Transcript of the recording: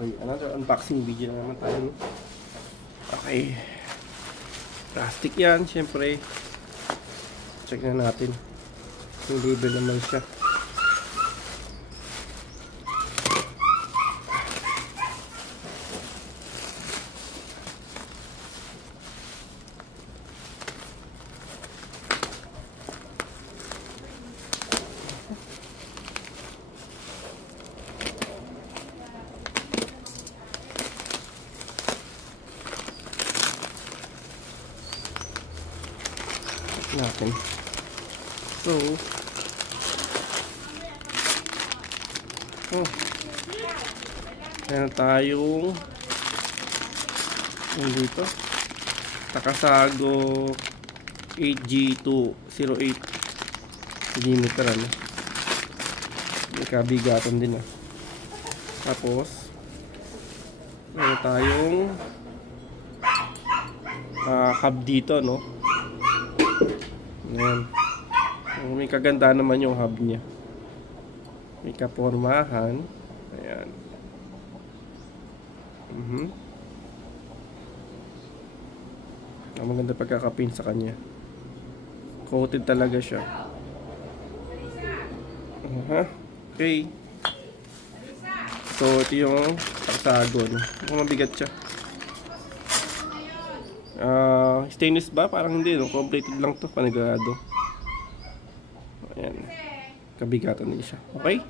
Okay, another unboxing video na naman tayo. Okay. Plastic yan, syempre. Check na natin. Yung label naman siya. Natin. So, meron tayong dito Takasago 8G208 mm, ano? May kabigatan din, ah. Tapos meron tayong hub dito, no? Ayan. May kaganda naman yung hub niya. May kapormahan. Ayan. Maganda pagkakapin sa kanya. Coated talaga siya. Okay. So ito yung Takasago, no? Mabigat siya. Stainless ba? Parang hindi, no? Completed lang to, panigurado. Ayan. Kabigatan din siya. Okay?